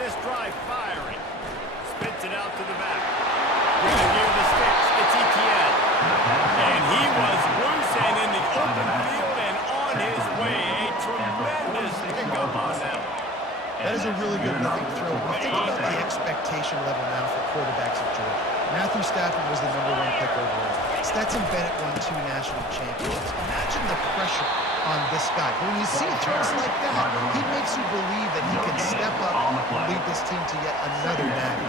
this drive firing. Spits it out to the back. Right near the sticks. It's Etienne. And he was loose and in the open field and on his way. A tremendous pickup on them. That is a really good looking throw. Think about the expectation level now for quarterbacks at Georgia. Matthew Stafford was the #1 pick overall. Stetson Bennett won 2 national championships. Imagine the pressure on this guy. When you see throws like that, he makes you believe that he can step up and lead this team to yet another natty.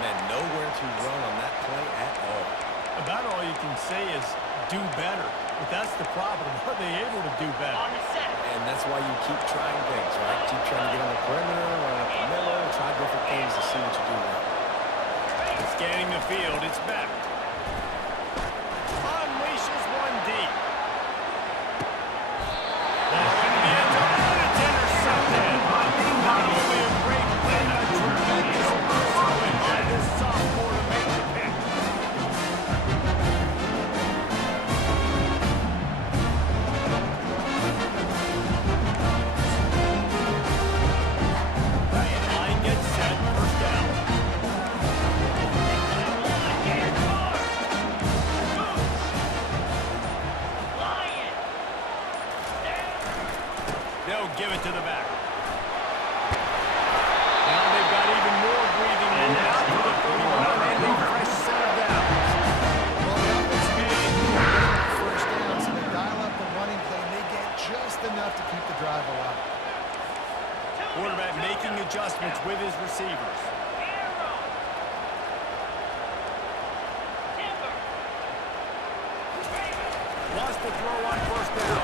Man, nowhere to run on that play at all. About all you can say is do better. But that's the problem. Are they able to do better? And that's why you keep trying things, right? Keep trying to get on the perimeter, run up the middle, try different things to see what you do well. Scanning the field, it's back. Unleashes one deep. Ball in the end zone, and it's intercepted. Not only a great play, but a tremendous pursuit by this sophomore to make the pick. Line gets set, first down. They'll give it to the back. Now they've got even more breathing room out to the 31 and a fresh set of downs. Well, the offense made that first down, so they dial up the running play, and they get just enough to keep the drive alive. Quarterback making adjustments with his receivers. Wants to throw on first down.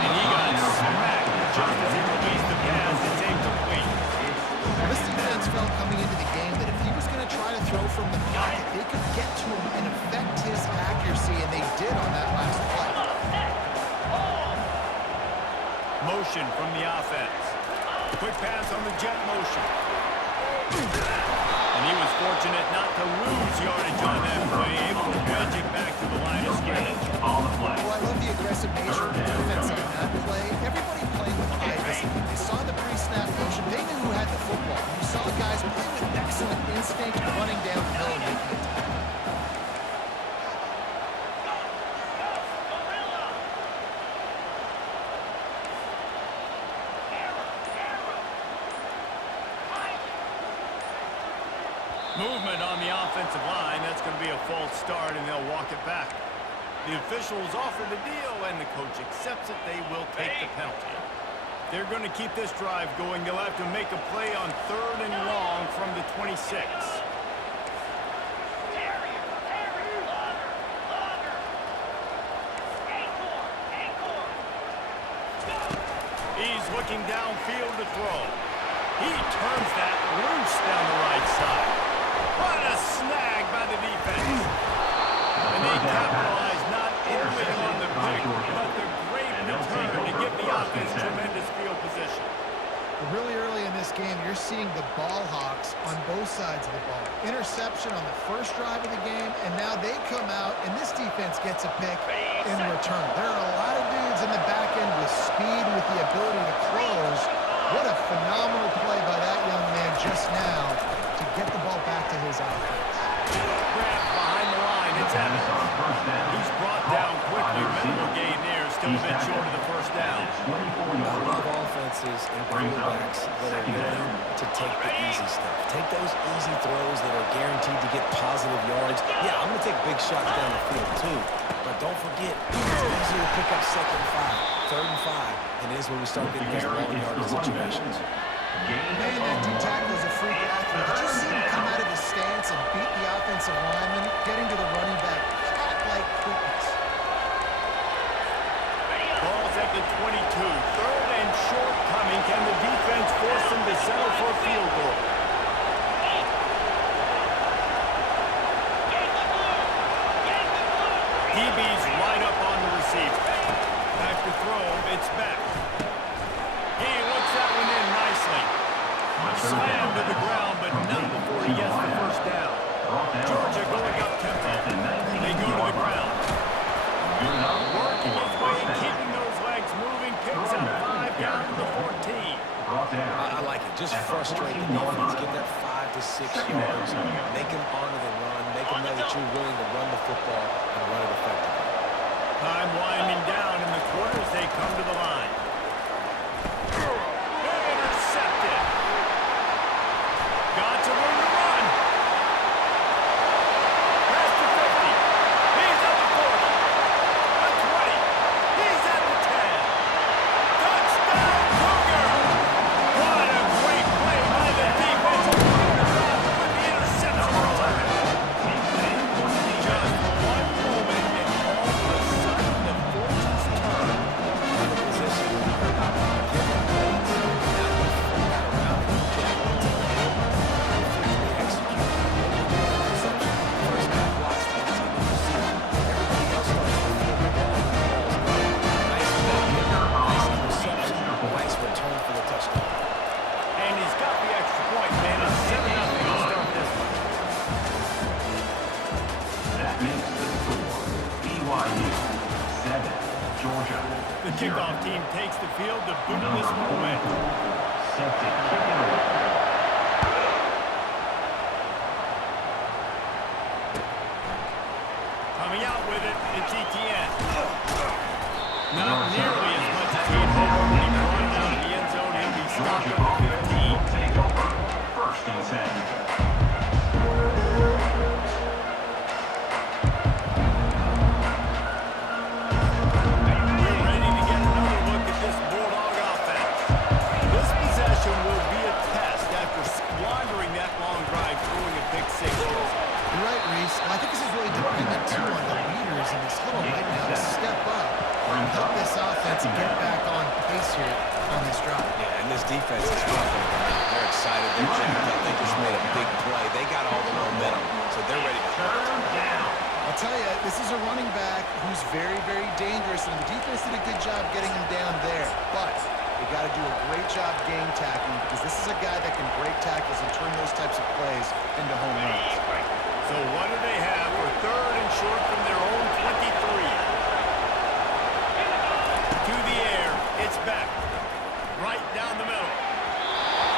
And he got smacked just as he released the pass. It's incomplete. This defense felt coming into the game that if he was going to try to throw from the pocket, they could get to him and affect his accuracy, and they did on that last play. Motion from the offense. Quick pass on the jet motion. And he was fortunate not to lose yardage on that play, able to wedge it back to the line of scrimmage. Well, I love the aggressive nature of the defense on that play. Everybody playing with high discipline. They saw the pre-snap motion. They knew who had the football. You saw guys playing with excellent instinct, running downhill and making a tackle. Movement on the offensive line. That's going to be a false start, and they'll walk it back. The officials offer the deal, and the coach accepts it. They will take the penalty. They're going to keep this drive going. They'll have to make a play on 3rd and long from the 26. He's looking downfield to throw. He turns that loose down the right side. What a snag by the defense. And they capitalize not only on the pick, but the great return to give the offense tremendous field position. Really early in this game, you're seeing the ball hawks on both sides of the ball. Interception on the first drive of the game, and now they come out, and this defense gets a pick in return. There are a lot of dudes in the back end with speed, with the ability to close. What a phenomenal play by that young man just now to get the ball back to his offense. Grab behind the line. It's Evans. He's brought down quickly. Minimal gain there. Still a bit short of the first down. I love offenses and quarterbacks that are willing to take the easy stuff. Take those easy throws that are guaranteed to get positive yardage. Yeah, I'm going to take big shots down the field too. But don't forget, it's easier to pick up 2nd and 5, 3rd and 5. And it is when we start getting these long yardage situations. Man, that D-tackle is a freak athlete. Did you see him come out of his stance and beat the offensive lineman, getting to the running back? Cat-like quickness. Ball's at the 22. 3rd and short coming. Can the defense force him to settle for a field goal? DB's right up on the receiver. Back to throw. It's back. He looks that one in nicely. Slammed to the ground, but not before he gets the first down. Georgia going up tempo. They go to the ground. Working his way, keeping those legs moving. Picks up 5 down to the 14. I like it. Just frustrate the defense. Get that 5 to 6 yards. Make them honor the run. Make them know that you're willing to run the football and run it effectively. Time winding down in the quarter as they come to the line. Intercepted. Got to room to run. Past the 50. He's at the 40. The 20. He's at the 10. Touchdown, Cougar! What a great play by the defensive quarterback with the interception return. Just one moment and all of a sudden the fortunes turn. The position about giving plays. Now you flip that around and you get one to the hill. Effectively execute. Interception. First guy blocks the team to receive. Everybody else starts to flip the ball and the ball's gone. Nice play here. Nice interception. Nice return for the touchdown. And he's got the extra point, man. It's 7-0 to start this one. That makes the score BYU 7, Georgia. The kickoff team takes the field to boot this one away. Set to kick it away. Coming out with it, it's ETN. Not nearly as much as he had hoped when he brought it out of the end zone. He'll be stopped at the 15. Take over. First and 10. We're ready to get another look at this Bulldog offense. This possession will be a test after squandering that long drive throwing a pick six. You're right, Reese. I think this is really dependent, too, on the leaders in this huddle right now to step up and help this offense get back on pace here on this drive. Yeah, and this defense is confident. They're excited. They're jacked up. They just made a big play. They got all the momentum, so they're ready to hunt. I'll tell you, this is a running back who's very, very dangerous, and the defense did a good job getting him down there. But they got to do a great job game tackling because this is a guy that can break tackles and turn those types of plays into home runs. So what do they have for third and short from their own 23? To the air, it's back. Right down the middle.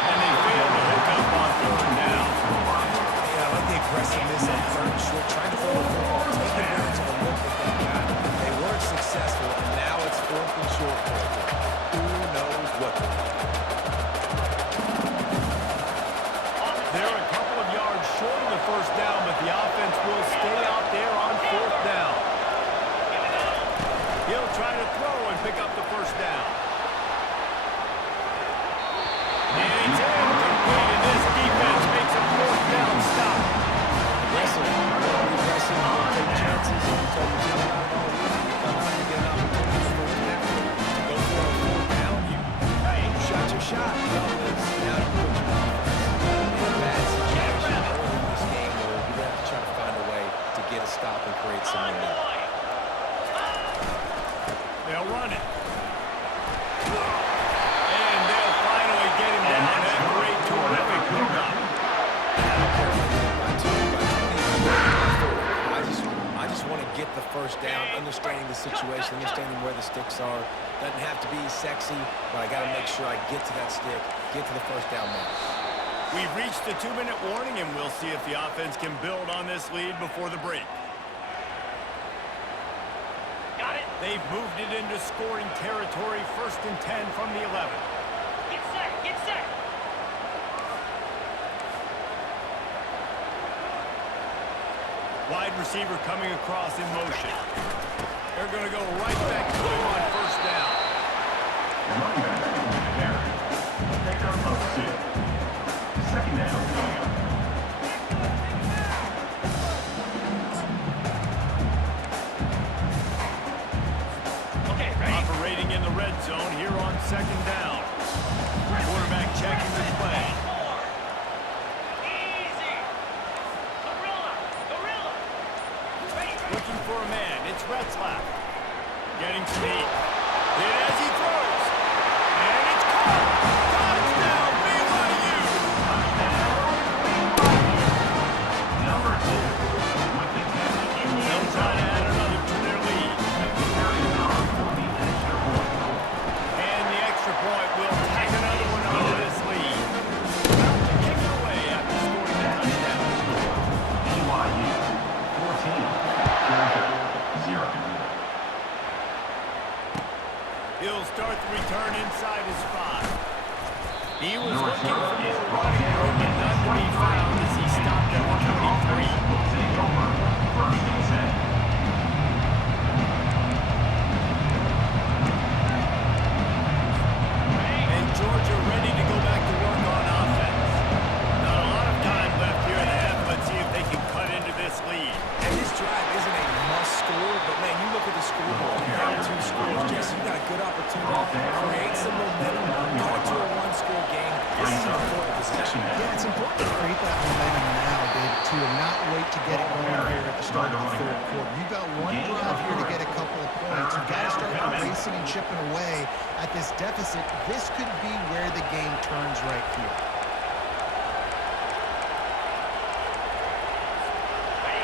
And they fail to hook up on third down. Yeah, I like the aggressiveness on third and short, trying to throw the football, take advantage of the look that they got. They weren't successful, and now it's fourth and short. Who knows what they're doing? They're a couple of yards short of the first down, but the offense will stay out there on fourth down. He'll try to throw and pick up the first down. And it's incomplete, and this defense makes a fourth down stop. Aggressive. Aggressive. Take chances. You told the team about it all week. You come out and get an opportunity for first down. To go for a fourth down, you shot your shot. Now you put your offense in a bad situation early in this game where you have to try to find a way to get a stop and create some momentum. They'll run it. And they'll finally get him down after a terrific pickup. I just want to get the first down, understanding the situation, understanding where the sticks are. Doesn't have to be sexy, but I got to make sure I get to that stick, get to the first down mark. We've reached the 2-minute warning, and we'll see if the offense can build on this lead before the break. Got it. They've moved it into scoring territory, first and 10 from the 11. Get set, get set. Wide receiver coming across in motion. They're going to go right back to him on first down. Running back is going to carry. Pick up of 6. Second down coming up. Okay, ready? Operating in the red zone here on second down. Quarterback checking the play. Easy. Gorilla, gorilla. Ready, ready. Looking for a man. It's Retzlaff. Getting some heat. Hit as he throws. And it's caught. Touchdown, BYU. Number 2 with the catch in the They'll end try zone. to add another to their lead. Carries on for the extra point. And the extra point will tack another one on. He was looking for more running room, but none to be found as he stopped at 123. Will take over first and 10. And Georgia ready to go back to work on offense. Not a lot of time left here in the half. Let's see if they can cut into this lead. And this drive isn't a must score, but man, you look at the scoreboard, down 2 scores. Jesse, you got a good opportunity to create some momentum, cut it to a 1-score game. This is an important possession. Yeah, it's important to create that momentum now, David, too, and not wait to get it going here at the start of the third quarter. You've got one drive here to get a couple of points. You've got to start racing and chipping away at this deficit. This could be where the game turns right here.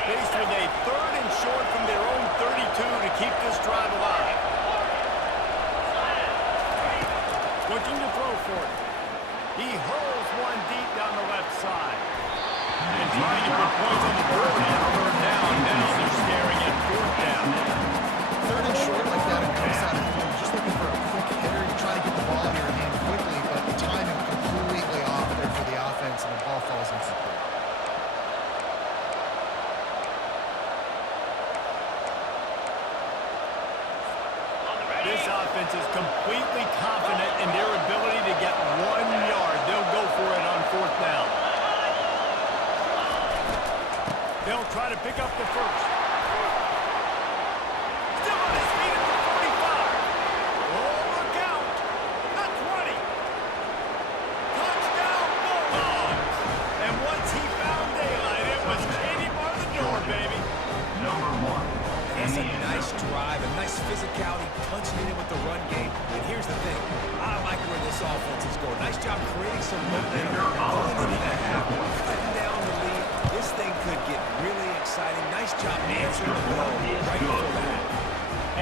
Faced with a 3rd and short from their own 32 to keep this drive alive. Looking to throw for it. He hurls one deep down the left side. And trying to put points on the board and 3rd down. Now they're staring at 4th down. 3rd and short like that on the inside of the field. Just looking for a quick hitter. You try to get the ball in your hand quickly, but the timing completely off there for the offense, and the ball falls incomplete. This offense is completely confident in their ability to get 1 yard. They'll go for it on 4th down. They'll try to pick up the first. Still on his feet at the 45. Oh, look out. The 20. Touchdown, Bulldogs. And once he found daylight, it was Katie bar the door, baby. Number 1. That's a nice drive, a nice physicality, punching it in with the run game. And here's the thing, I like where this offense is going. Nice job creating some momentum, pulling into the half, cutting down the lead. This thing could get really exciting. Nice job answering the bell right before the half.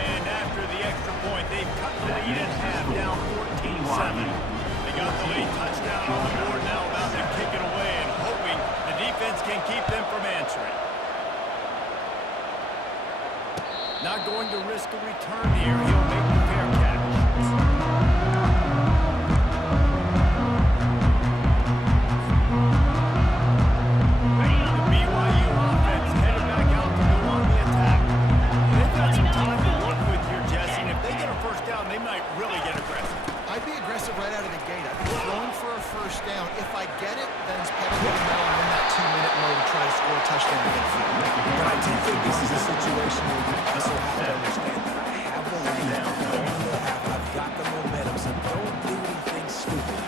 And after the extra point, they've cut the lead in half, down 14-7. They got the lead touchdown on the board, now about to kick it away and hoping the defense can keep them from answering. Not going to risk a return here. He'll make the fair catch. The BYU offense headed back out to go on the attack. They've got some time to work with here, Jesse, and if they get a 1st down, they might really get aggressive. I'd be aggressive right out of the gate. I'd be throwing for a 1st down. If I get it, then it's pedal to the metal and in that 2-minute mode to try to score a touchdown to get a field. But I do think this is a situation where you also have to understand that I have the lead now. I've got the momentum, so don't do anything stupid.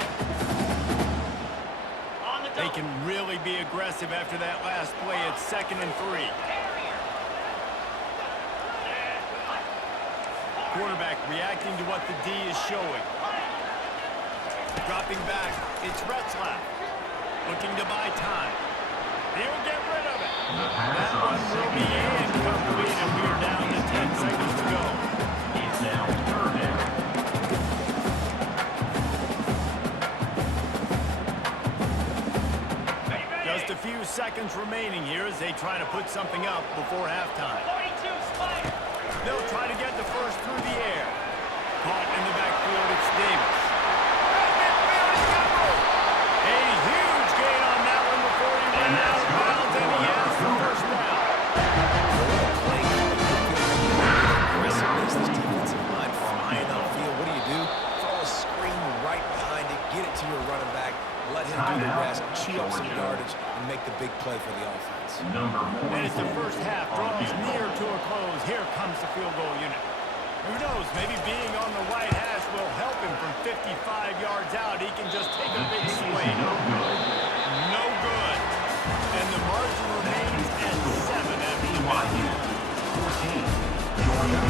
They can really be aggressive after that last play. It's 2nd and 3. Quarterback reacting to what the D is showing. Dropping back, it's Retzlaff. Looking to buy time. He'll get rid of it. That one will be incomplete, and we are down to 10 seconds to go. It's now 3rd down. Just a few seconds remaining here as they try to put something up before halftime. 42 Spider. They'll try to get the first through the air. Caught in the backfield, it's Davis. At midfield, he's got room. A huge gain on that one before he went out of bounds, and he has the 1st down. Aggressiveness, this defensive line flying upfield. What do? Throw a screen right behind it, get it to your running back, let him do the rest, chew up some yardage, and make the big play for the offense. Number 44. And as the first half draws near to a close, here comes the field goal unit. Who knows, maybe being on the right hash will help him from 55 yards out. He can just take a big swing. No good. And the margin remains at 7 after the BYU 14. Georgia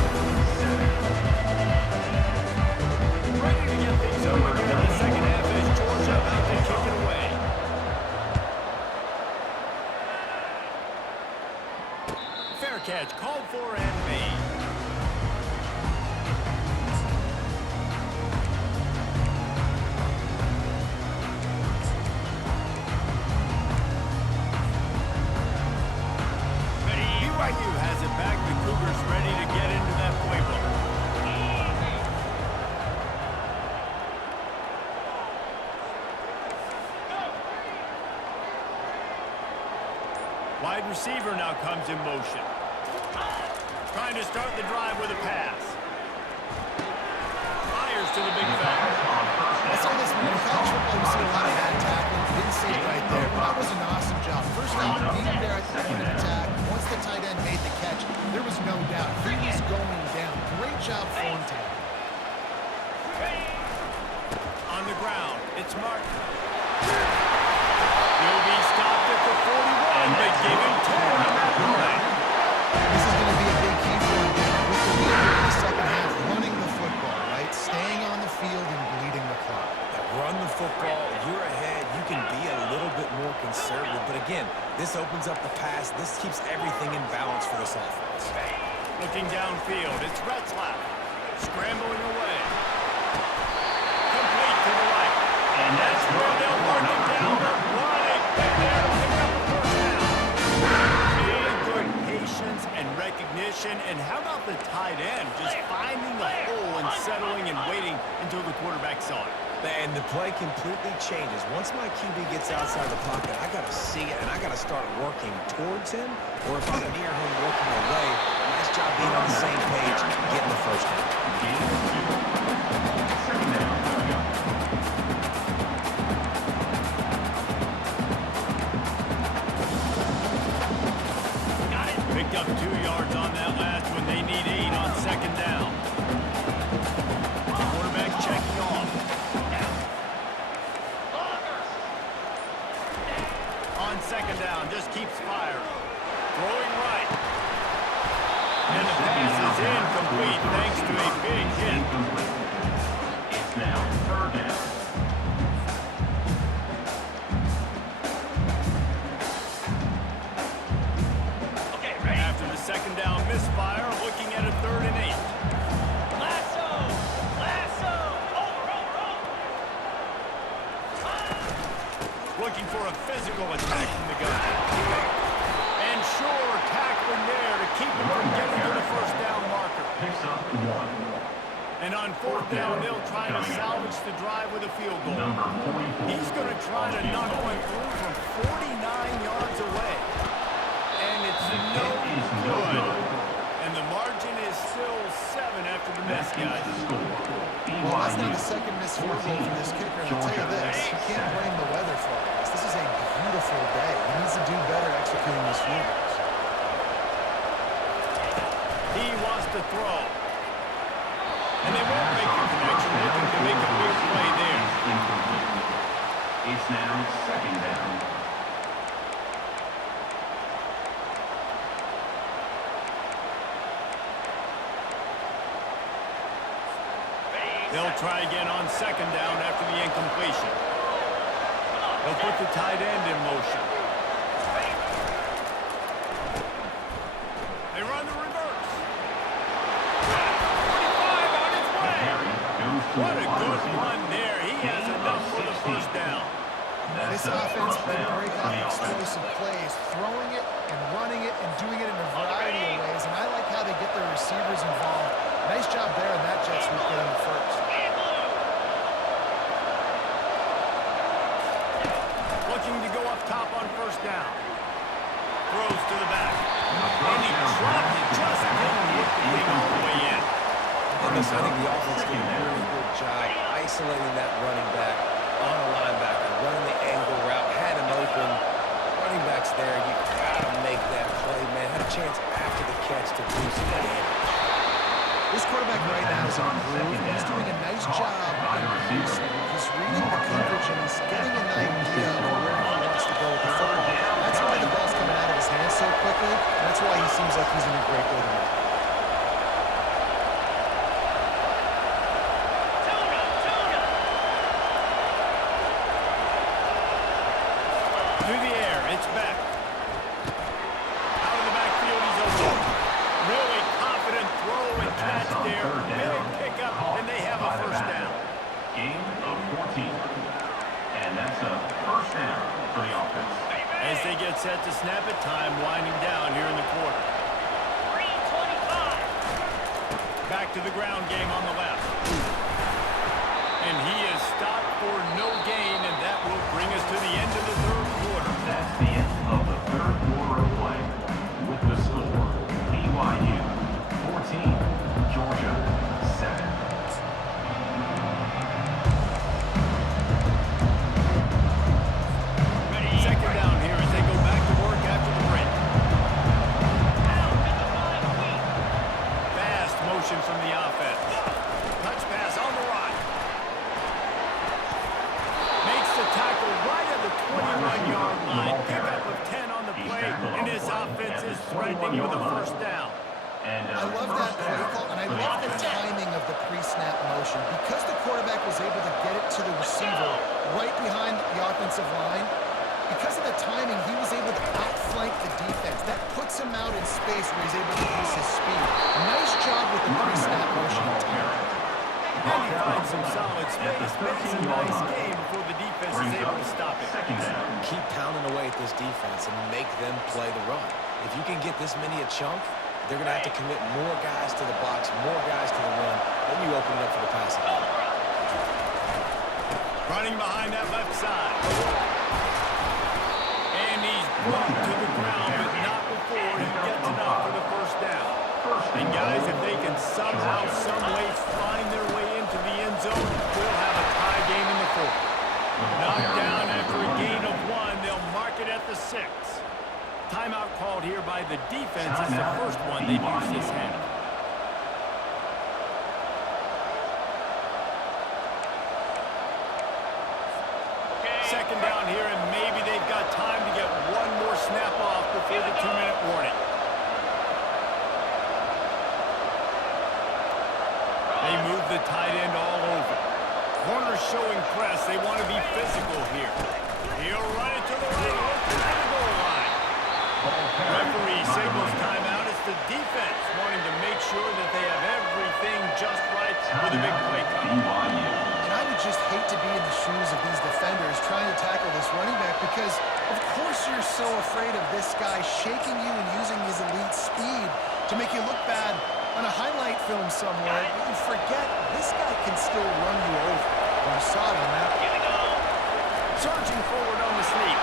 7. Ready to get things over here in the second half as Georgia about to kick it away. Fair catch called for and made. BYU has it back. The Cougars ready to get into that playbook. Wide receiver now comes in motion. Trying to start the drive with a pass. Fires to the big fella. I say this, man, in college football, you see a lot of bad tackling. Didn't see it right there. That was an awesome job. First down, being there at the point of attack. Once the tight end made the catch, there was no doubt. He was going down. Great job form tackling. On the ground, it's Martin. He'll be stopped at the 41. They give him 10 on that play. This is going to be a big key for him with the lead in the second half, running the football, right? Staying on the field and bleeding the clock. Run the football, you're ahead, you can be a little bit more conservative. But again, this opens up the pass. This keeps everything in balance for this offense. Looking downfield, it's Retzlaff. Scrambling away. Complete to the right. And that's where they'll mark it down. What a play there to pick up the first down. Big good patience and recognition. And how about the tight end just finding the hole and settling and waiting until the quarterback saw it. And the play completely changes. Once my QB gets outside the pocket, I got to see it, and I got to start working towards him, or if I'm near him working away, nice job being on the same page, getting the first down. Second down. Got it. Picked up 2 yards on that last one. They need 8 on second down. Quarterback checking off. On second down, just keeps firing. Throwing right. And the pass is incomplete thanks to a big hit. It's now third down. Okay, ready? After the second down misfire, looking at a 3rd and 8. Lasso! Lasso! Over! Looking for a physical attack from the guy. And sure, tackling there to keep him from getting to the first down marker. Picks up 1. And on 4th down, they'll try to salvage the drive with a field goal. Number 44. He's going to try to knock one through from 49 yards away. And it's no good. And the margin is still 7 after the miss, guys. Well, that's not the second missed field goal for this kicker. And I'll tell you this, you can't blame the weather for all this. This is a beautiful day. He needs to do better executing his field goals. He wants to throw. And they won't make the connection. Looking to make a big play there. Incomplete. It's now second down. They'll try again on second down after the incompletion. They'll put the tight end in motion. They run the reverse. 45 on its way. What a good run there. He has enough for the first down. This offense can break off explosive plays, throwing it and running it and doing it in a variety of ways. And I like how they get their receivers involved. Nice job there in that jet sweep getting the first. Looking to go up top on first down. Throws to the back. And he dropped it. Just didn't hit the thing all the way in. And listen, I think the offense did a really good job isolating that running back on a linebacker, running the angle route, had him open. Running back's there. You got to make that play, man. Had a chance after the catch to do some damage. This quarterback right now is on a groove. He's doing a nice job in receiver. He's reading the coverage and he's getting an idea of where he wants to go with the football. That's why the ball's coming out of his hands so quickly. And that's why he seems like he's in a great rhythm. Through the air, it's back. Out of the backfield, he's open. Really confident throw and catch there. Big pickup, and they have a first down. Gain of 14. And that's a first down for the offense. As they get set to snap it, time winding down here in the quarter. 3:25. Back to the ground game on the left. And he is stopped for no gain, and that will bring us to the end of the third quarter. That's the end of the third quarter of play. And this offense is threatening with a first down. I love that play call, and I love the timing of the pre-snap motion. Because the quarterback was able to get it to the receiver right behind the offensive line, because of the timing, he was able to outflank the defense. That puts him out in space where he's able to use his speed. Nice job with the pre-snap motion and timing. And he finds some solid space, but it's a nice game before the defense is able to stop it. Keep pounding away at this defense and make them play the run. If you can get this many a chunk, they're going to have to commit more guys to the box, more guys to the run. Then you open it up for the passing. Running behind that left side. And he's brought to the ground, but not before he gets enough for the first down. And guys, if they can somehow, some way find their way into the end zone, we'll have a tie game in the fourth. Knocked down after a gain of 1, they'll mark it at the 6. Timeout called here by the defense. It's the first one they've used this half. Second down here, and maybe they've got time to get one more snap off before the 2-minute warning. They move the tight end all over. Corners showing press. They want to be physical here. He'll run it to the right, looking for the goal line. Referee signals timeout. It's the defense wanting to make sure that they have everything just right with a big play coming. And I would just hate to be in the shoes of these defenders trying to tackle this running back because, of course, you're so afraid of this guy shaking you and using his elite speed to make you look bad on a highlight film somewhere. But you forget this guy can still run you over. And you saw it on that. Surging forward on the sneak.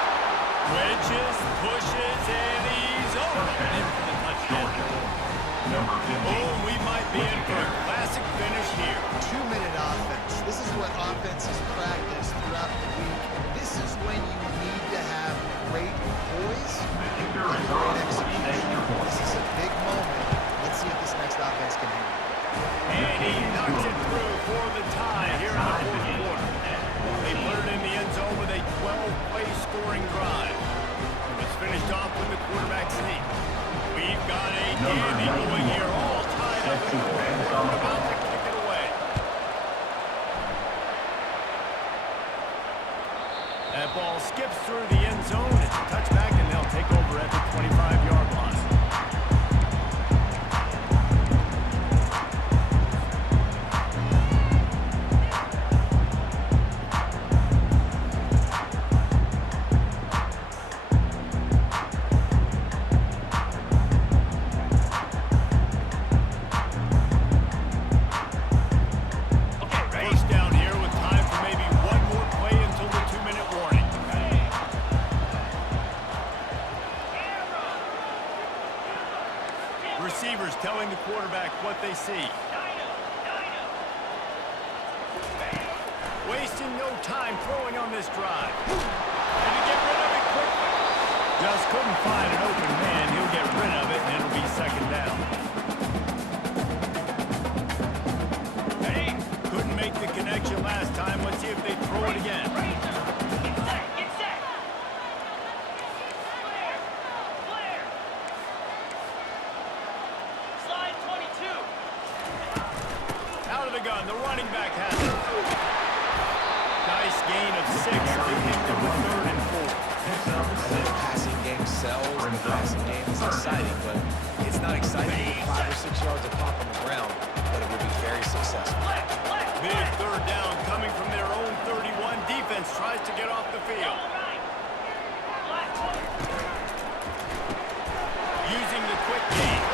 Wedges, pushes, and he's over. In for the touchdown. Oh, we might be in for a classic finish here. 2-minute offense. This is what offenses practice throughout the week. And this is when you need to have great poise and great execution. This is a big moment. Let's see if this next offense can handle it. And he knocks it through for the tie here in the fourth quarter. They put it in the end zone with a 12-play scoring drive. It was finished off with the quarterback sneak. We've got a dandy going here, all tied up in the fourth quarter. About to kick it away. That ball skips through the end zone. It's a touchback, and they'll take over at the 25-yard line. First down here with time for maybe one more play until the 2-minute warning. Receivers telling the quarterback what they see. Wasting no time throwing on this drive. And to get rid of it quickly. Just couldn't find an open man. He'll get rid of it, and it'll be second down. Couldn't make the connection last time. Let's see if they throw it again. Get set. Clear. Slide 22. Out of the gun. The running back has it. Nice gain of 6. Leading them to 3rd and 4. The passing game sells, the passing game is exciting, but it's not exciting with 5 or 6 yards of pop on the ground, but it will be very successful. Big third down coming from their own 31. Defense tries to get off the field. Using the quick game.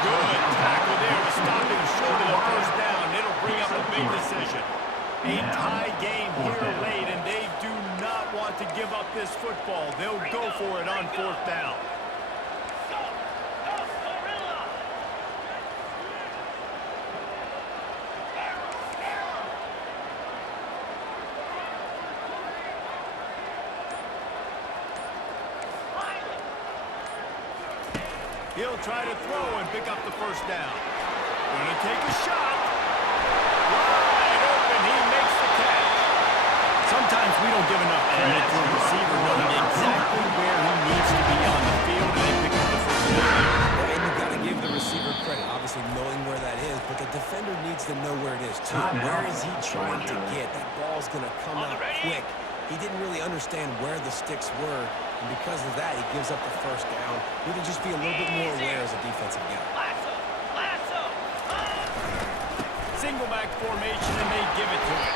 Good tackle there to stop him short of the first down. It'll bring up a big decision. A tie game here late, and they do not want to give up this football. They'll go for it on 4th down. He'll try to throw and pick up the first down. Gonna take a shot. Wide open, he makes the catch. Sometimes we don't give enough credit to a receiver knowing exactly where he needs to be on the field. is he trying to get? That ball's going to come out quick. He didn't really understand where the sticks were, and because of that, he gives up the first down. Need to just be a little bit more aware as a defensive guy. Lasso! Lasso! Single back formation, and they give it to him.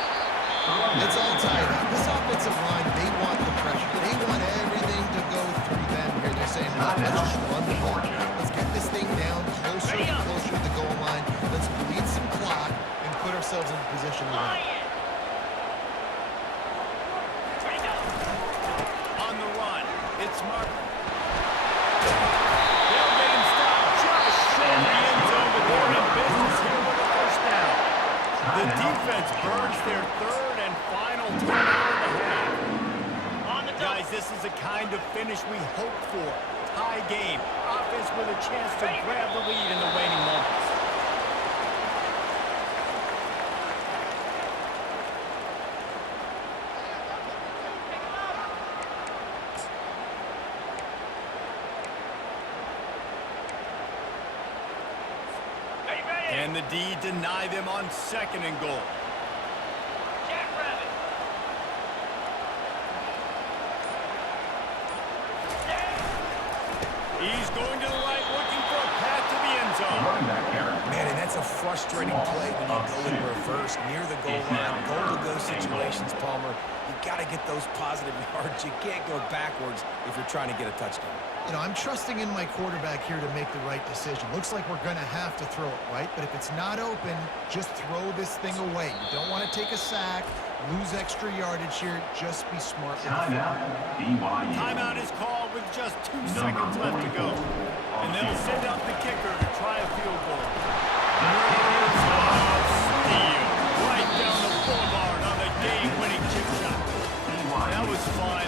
It's all tied up. This offensive line, they want the pressure. They want everything to go through them here. They're saying, look, let's just run the ball. Let's get this thing down closer and closer to the goal line. Let's bleed some clock and put ourselves in position to win. Lion! Ready, go! On the run, it's Mark. They'll get him stopped just short of the end zone, but they're in business here with a first down. The defense burns their third and final timeout of the half. On the double. Guys, this is the kind of finish we hoped for. Tie game. Offense with a chance to grab the lead in the waning moments. Ready, ready! And the D deny them on 2nd and goal. Jackrabbit! He's going to the right, looking for a path to the end zone. Running back carry. Man, and that's a frustrating play when you go in reverse near the goal line. Goal-to-go situations, Palmer. You got to get those positive yards. You can't go backwards if you're trying to get a touchdown. You know, I'm trusting in my quarterback here to make the right decision. Looks like we're going to have to throw it, right? But if it's not open, just throw this thing away. You don't want to take a sack, lose extra yardage here. Just be smart with the football. Timeout, BYU. Timeout is called with just 2 seconds left to go. And they'll send out the kicker to try a field goal. Nerves of steel. Right down the boulevard on the game-winning chip shot. That was fun,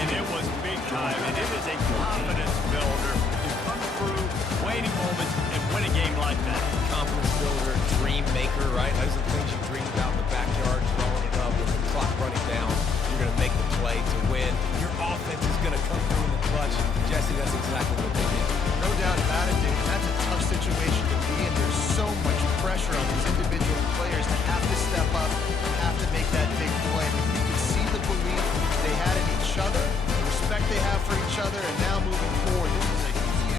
and it was big time, and it is a confidence builder to come through waning moments and win a game like that. Confidence builder, dream maker, right? Those are the things you dream about in the backyard, throwing it up with the clock running down. You're going to make the play to win. Your offense is going to come through in the clutch. Jesse, that's exactly what they did. No doubt about it, Dave. That's a tough situation to be in. There's so much pressure on these individual players to have to step up and have to make that big play. But you can see the belief they had in each other, the respect they have for each other, and